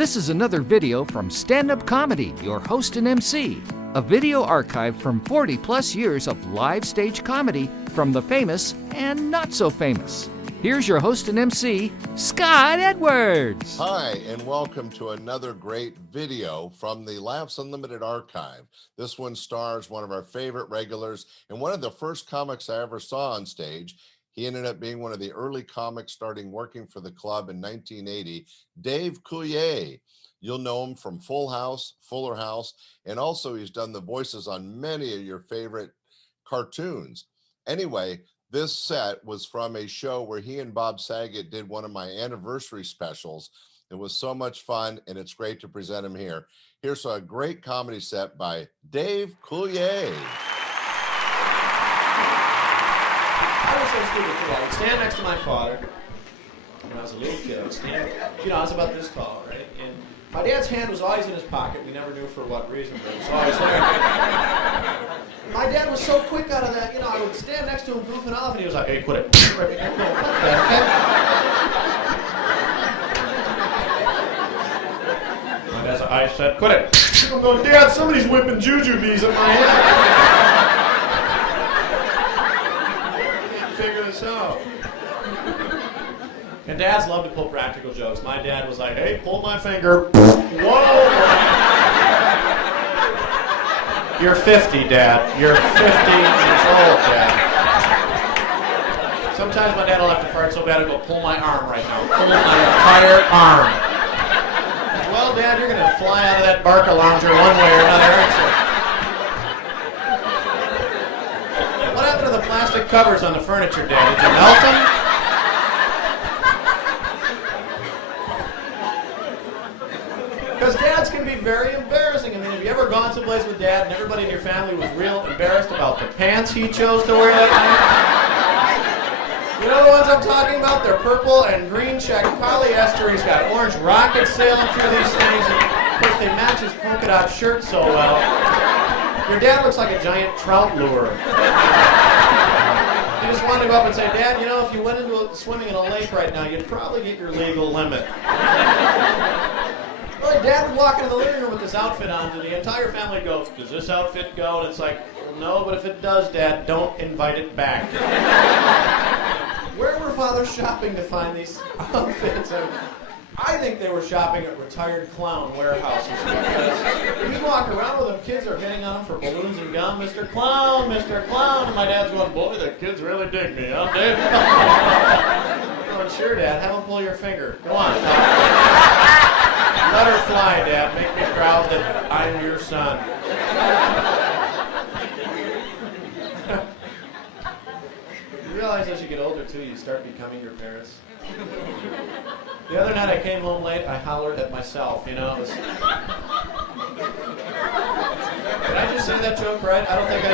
This is another video from Stand-Up Comedy, your host and MC, a video archive from 40 plus years of live stage comedy from the famous and not so famous. Here's your host and MC, Scott Edwards. Hi, and welcome to another great video from the Laughs Unlimited archive. This one stars one of our favorite regulars and one of the first comics I ever saw on stage. He ended up being one of the early comics starting working for the club in 1980, Dave Coulier. You'll know him from Full House, Fuller House, and also he's done the voices on many of your favorite cartoons. Anyway, this set was from a show where he and Bob Saget did one of my anniversary specials. It was so much fun, and it's great to present him here. Here's a great comedy set by Dave Coulier. I was so stupid too. I would stand next to my father when I was a little kid. I would stand, I was about this tall, right? And my dad's hand was always in his pocket. We never knew for what reason, but it was always there. My dad was so quick out of that, I would stand next to him goofing off, and he was like, "Hey, quit it." I said, "Quit it." I'm going, "Dad, somebody's whipping jujubes at my head." Figure this out. And dads love to pull practical jokes. My dad was like, "Hey, pull my finger." Whoa! You're 50, Dad. You're 50 years old, Dad. Sometimes my dad will have to fart so bad, I'll go, "Pull my arm right now. Pull my entire arm." "Well, Dad, you're going to fly out of that Barca lounger one way or another, aren't you?" "What happened to the plastic covers on the furniture, Dad? Did you melt them?" Because dads can be very embarrassing. I mean, have you ever gone someplace with Dad and everybody in your family was real embarrassed about the pants he chose to wear that night? You know the ones I'm talking about? They're purple and green check polyester. He's got orange rockets sailing through these things. And of course, they match his polka dot shirt so well. Your dad looks like a giant trout lure. You just wanted to go up and say, "Dad, if you went into swimming in a lake right now, you'd probably get your legal limit." Well, Dad would walk into the living room with this outfit on, and the entire family would go, "Does this outfit go?" And it's like, "Well, no, but if it does, Dad, don't invite it back." Where were fathers shopping to find these outfits? I think they were shopping at retired clown warehouses, because you walk around with them, kids are hitting on them for balloons and gum. "Mr. Clown, Mr. Clown." And my dad's going, "Boy, the kids really dig me, huh, Dave?" I'm going, "Sure, Dad, have them pull your finger. Go on. Let her fly, Dad. Make me proud that I'm your son." You realize as you get older, too, you start becoming your parents. The other night I came home late, I hollered at myself, It was... Did I just say that joke right? I don't think I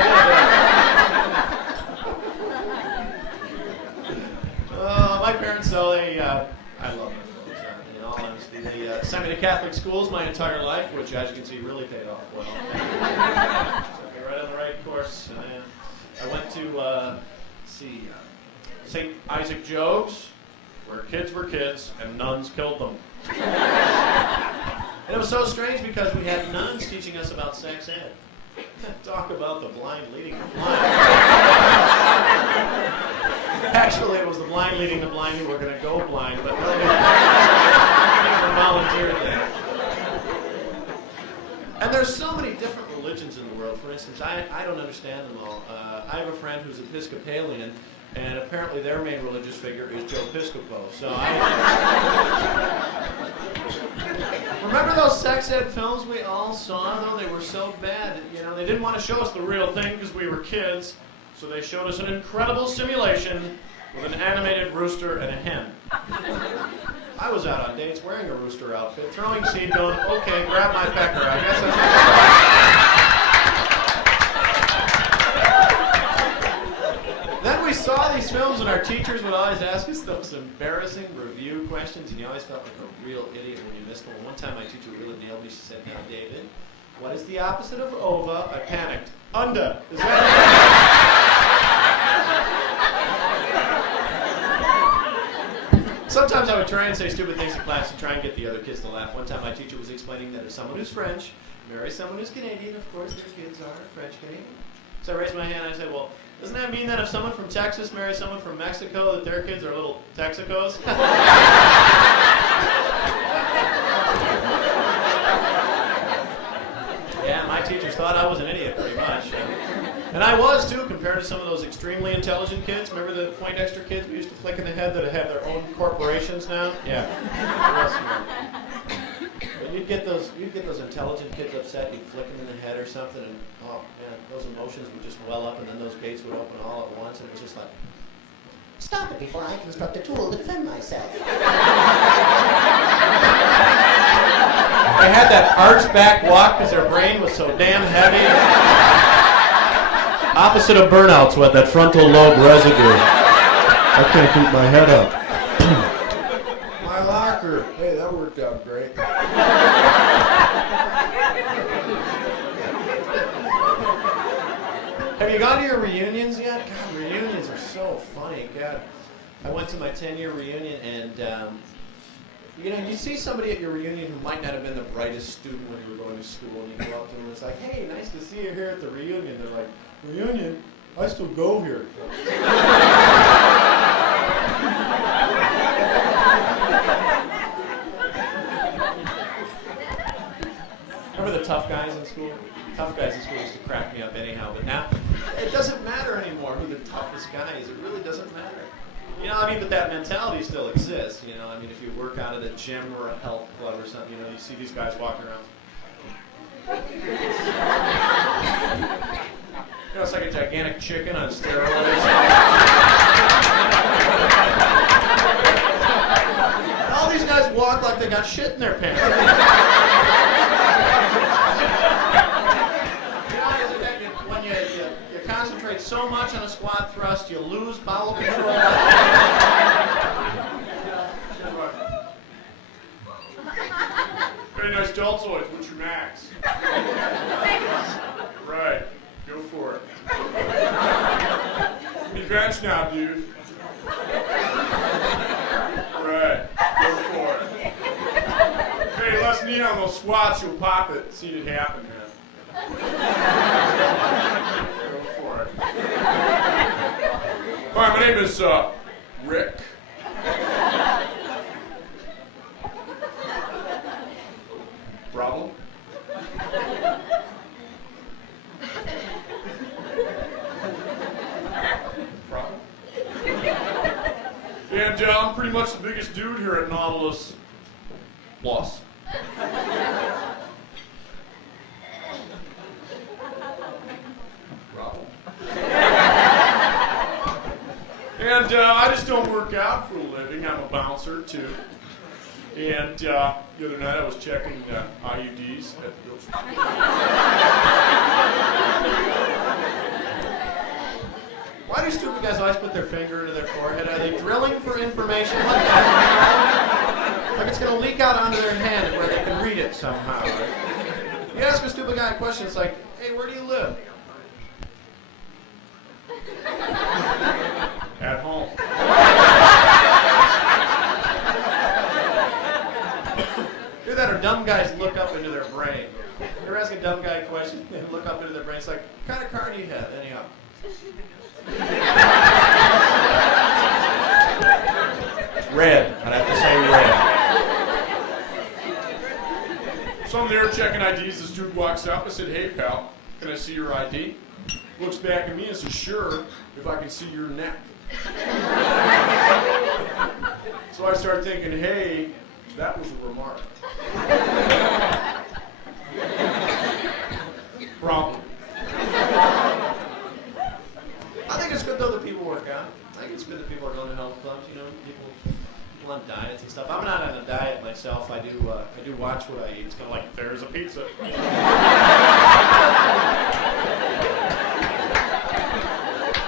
did. My parents, though, I love them. In all honesty, they sent me to Catholic schools my entire life, which, as you can see, really paid off well. Took me right on the right course. I went to St. Isaac Jogues, where kids were kids and nuns killed them. And it was so strange because we had nuns teaching us about sex ed. Talk about the blind leading the blind. Actually, it was the blind leading the blind who were going to go blind, but really, they volunteered there. And there's so many different religions in the world. For instance, I don't understand them all. I have a friend who's Episcopalian, and apparently their main religious figure is Joe Piscopo. So remember those sex ed films we all saw, though? They were so bad. They didn't want to show us the real thing because we were kids. So they showed us an incredible simulation with an animated rooster and a hen. I was out on dates wearing a rooster outfit, throwing seed, going, "Okay, grab my pecker. I guess that's..." Then we saw these films, and our teachers would always ask us those embarrassing review questions, and you always felt like a real idiot when you missed them. One time my teacher really nailed me. She said, "Now, David, what is the opposite of ova?" I panicked. "Unda. Is that..." Sometimes I would try and say stupid things in class to try and get the other kids to laugh. One time my teacher was explaining that if someone who's French marries someone who's Canadian, of course their kids are French-Canadian. So I raised my hand and I said, well, doesn't that mean that if someone from Texas marries someone from Mexico, that their kids are little Texicos? Yeah, my teachers thought I was an idiot pretty much. And I was too, compared to some of those extremely intelligent kids. Remember the Poindexter kids we used to flick in the head that have their own corporations now? Yeah. But you'd get those intelligent kids upset, you'd flick them in the head or something, and oh man, those emotions would just well up, and then those gates would open all at once, and it was just like, Stop it before I construct a tool to defend myself. they had that arched back walk because their brain was so damn heavy. Opposite of burnouts with that frontal lobe residue. I can't keep my head up. My locker. Hey, that worked out great. Have you gone to your reunions yet? God, reunions are so funny. God, I went to my 10-year reunion, and you know, you see somebody at your reunion who might not have been the brightest student when you were going to school, and you go up to them and it's like, hey, nice to see you here at the reunion. They're like, reunion? I still go here. Remember the tough guys in school? Tough guys in school used to crack me up anyhow, but now it doesn't matter anymore who the toughest guy is. It really doesn't matter. You know, I mean, but that mentality still exists. You know, I mean, if you work out at a gym or a health club or something, you know, you see these guys walking around. You know, it's like a gigantic chicken on steroids. All these guys walk like they got shit in their pants. When you concentrate so much on a squat thrust, you lose bowel control. Very nice deltoids. What's your max? Right. Go for it. Advance now, dude. Right. Go for it. Hey, less knee on those squats, you'll pop it. See it happen, man. Go for it. Hi, my name is Rick. Problem? Problem? And I'm pretty much the biggest dude here at Nautilus Plus. Problem? And I just don't work out for a living. I'm a bouncer too. And the other night I was checking IUDs at the grocery store. Why do stupid guys always put their finger into their forehead? Are they drilling for information like that? Like it's going to leak out onto their hand where they can read it somehow, right? You ask a stupid guy a question, it's like, hey, where do you live? At home. Do that, or dumb guys look up into their brain. You ever ask a dumb guy a question, they look up into their brain, it's like, what kind of car do you have, anyhow? Red. I'd have to say red. So I'm there checking IDs. This dude walks up. I said, hey, pal, can I see your ID? Looks back at me and says, sure, if I can see your neck. So I start thinking, hey, that was a remark. Problem. I think it's good though that people work out. I think it's good that people are going to health clubs. You know, people on diets and stuff. I'm not on a diet myself. I do watch what I eat. It's kind of like there's a pizza.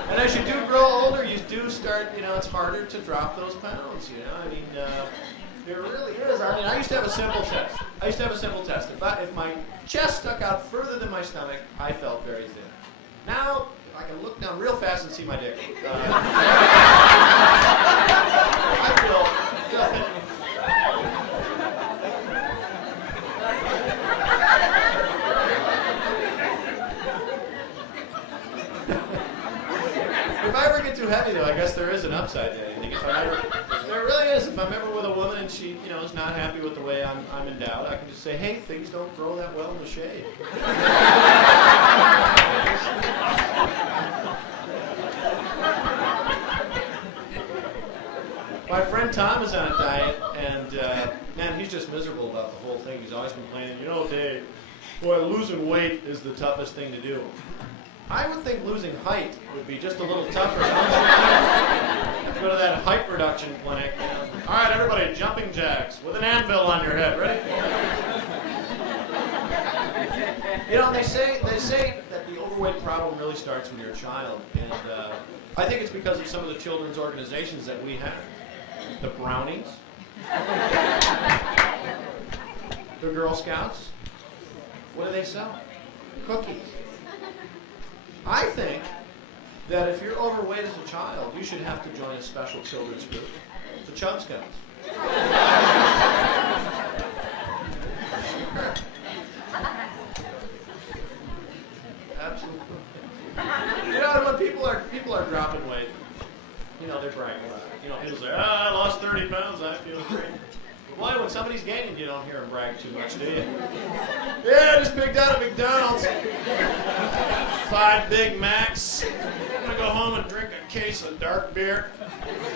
And as you do grow older, you do start. You know, it's harder to drop those pounds. You know, I mean, it really is. I mean, I used to have a simple test. If my chest stuck out further than my stomach, I felt very thin. Now I can look down real fast and see my dick. I feel there is an upside to anything. There really is. If I'm ever with a woman and she, is not happy with the way I'm endowed, I can just say, hey, things don't grow that well in the shade. My friend Tom is on a diet, and man, he's just miserable about the whole thing. He's always complaining, Dave, boy, losing weight is the toughest thing to do. I would think losing height would be just a little tougher. Go to that height reduction clinic. All right, everybody, jumping jacks with an anvil on your head. Ready? They say that the overweight problem really starts when you're a child, and I think it's because of some of the children's organizations that we have. The Brownies, the Girl Scouts. What do they sell? Cookies. I think that if you're overweight as a child, you should have to join a special children's group, the Chub Scouts. Absolutely. When people are dropping weight, they brag about it. People say, I lost 30 pounds, I feel great. Boy, when somebody's gaining, you don't hear them brag too much, do you? Yeah, I just picked out at McDonald's. 5 Big Macs. I'm going to go home and drink a case of dark beer.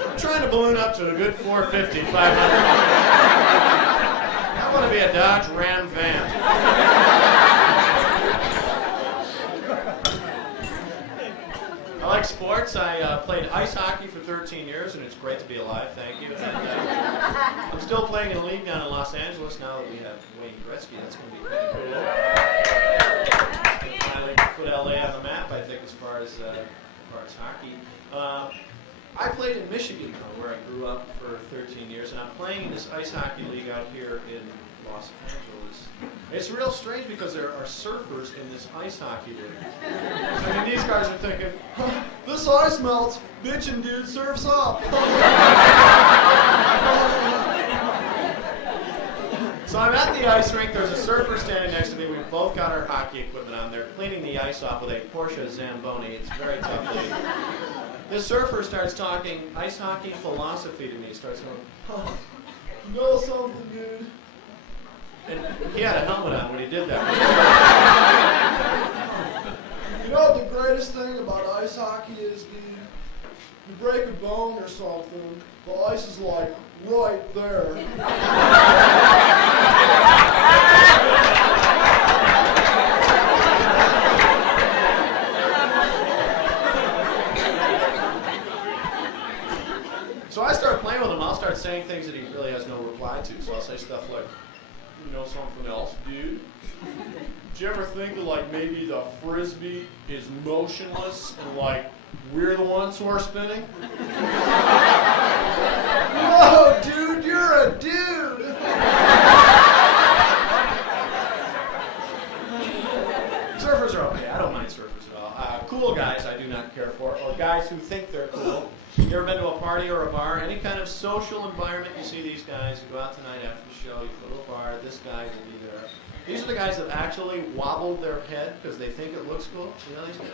I'm trying to balloon up to a good 450, 500. I want to be a Dodge Ram van. I like sports. I played ice hockey for 13 years, and it's great to be alive. Thank you. And, I'm still playing in a league down in Los Angeles now that we have Wayne Gretzky. That's going to be pretty cool. Finally put LA on the map, I think, as far as hockey. I played in Michigan, though, where I grew up for 13 years, and I'm playing in this ice hockey league out here in Los Angeles. It's real strange because there are surfers in this ice hockey league. I mean, these guys are thinking, this ice melts, bitchin' dude surfs up. So I'm at the ice rink, there's a surfer standing next to me, we've both got our hockey equipment on there, cleaning the ice off with a Porsche Zamboni. It's very tough league. This surfer starts talking ice hockey philosophy to me. He starts going, you know something, dude? And he had a helmet on when he did that. You know what the greatest thing about ice hockey is, dude? You break a bone or something, the ice is like right there. So I start playing with him. I'll start saying things that he really has no reply to. So I'll say stuff like, you know something else, dude? Did you ever think that, like, maybe the frisbee is motionless and, like, we're the ones who are spinning? Whoa, dude, you're a dude! Surfers are okay. I don't mind surfers at all. Cool guys I do not care for, or guys who think they're cool. You ever been to a party or a bar? Any kind of social environment, you see these guys, you go out tonight after the show, you go to a bar, this guy will be there. These are the guys that actually wobbled their head because they think it looks cool. You know these guys?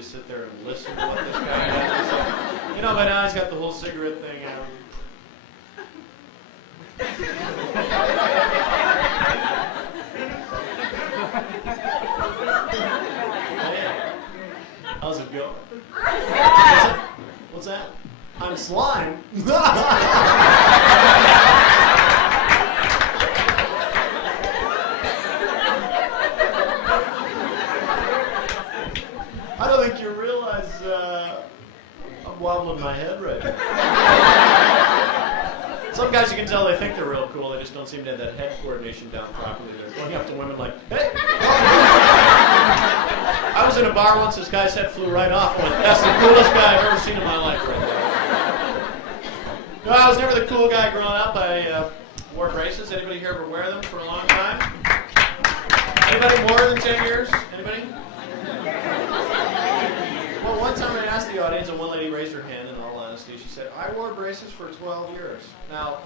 Sit there and listen to what this guy has to say. You know, by now he's got the whole cigarette thing out. Hey, how's it going? What's that? I'm slime. I don't think you realize I'm wobbling my head right now. Some guys you can tell they think they're real cool, they just don't seem to have that head coordination down properly. They're going up to women like, hey! I was in a bar once, this guy's head flew right off. I went, that's the coolest guy I've ever seen in my life right there. No, I was never the cool guy growing up. I wore braces. Anybody here ever wear them for a long time? Anybody more than 10 years? Anybody? Well, one time I asked the audience, and one lady raised her hand in all honesty. She said, I wore braces for 12 years. Now,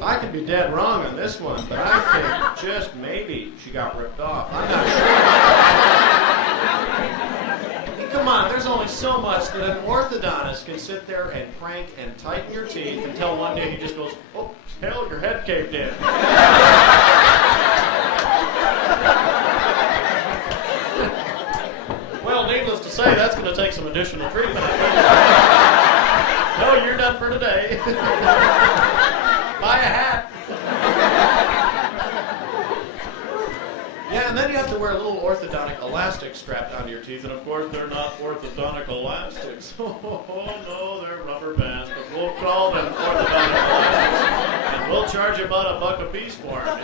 I could be dead wrong on this one, but I think just maybe she got ripped off. I'm not sure. Come on, there's only so much that an orthodontist can sit there and crank and tighten your teeth until one day he just goes, oh, hell, your head caved in. Well, needless to say, that's going to take some additional treatment. No, you're done for today. Buy a hat. Yeah, and then you have to wear a little orthodontic elastic strapped onto your teeth, and of course they're not orthodontic elastics. Oh no, they're rubber bands, but we'll call them orthodontic elastics, and we'll charge you about $1 a piece for them.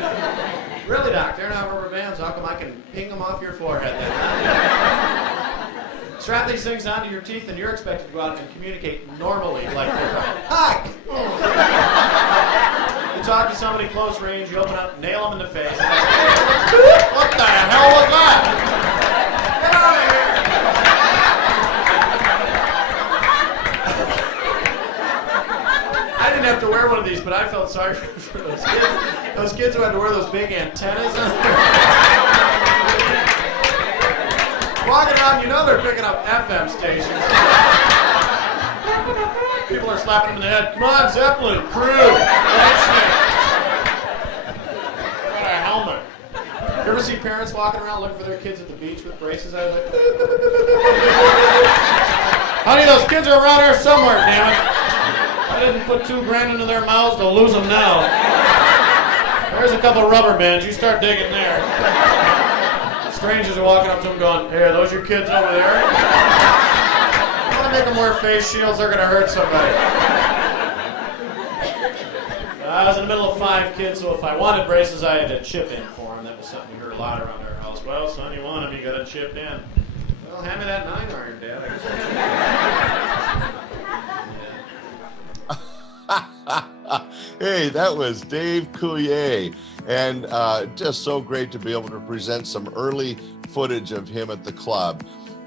Really, Doc, they're not rubber bands. How come I can ping them off your forehead then? Strap these things onto your teeth, and you're expected to go out and communicate normally, like hi. You talk to somebody close range, you open up, nail them in the face. What the hell was that? Get out of here! I didn't have to wear one of these, but I felt sorry for those kids. Those kids who had to wear those big antennas on their walking around, you know they're picking up FM stations. People are slapping them in the head. Come on, Zeppelin, crew. Got a helmet. You ever see parents walking around looking for their kids at the beach with braces? I was like, honey, those kids are around here somewhere, damn it. I didn't put $2,000 into their mouths to lose them now. There's a couple rubber bands. You start digging there. Strangers are walking up to them going, hey, are those your kids over there? You want to make them wear face shields, they're going to hurt somebody. I was in the middle of 5 kids, so if I wanted braces, I had to chip in for them. That was something you heard a lot around our house. Well, son, you want them, you got to chip in. Well, hand me that 9-iron, Dad. Hey, that was Dave Coulier, and just so great to be able to present some early footage of him at the club.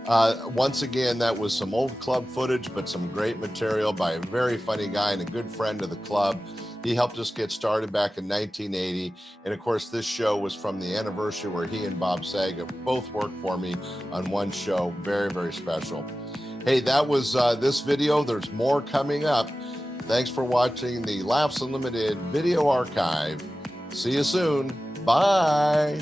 Once again, that was some old club footage, but some great material by a very funny guy and a good friend of the club. He helped us get started back in 1980, and of course this show was from the anniversary where he and Bob Saget both worked for me on one show. Very, very special. Hey, that was this video. There's more coming up. Thanks for watching the Laughs Unlimited video archive. See you soon. Bye.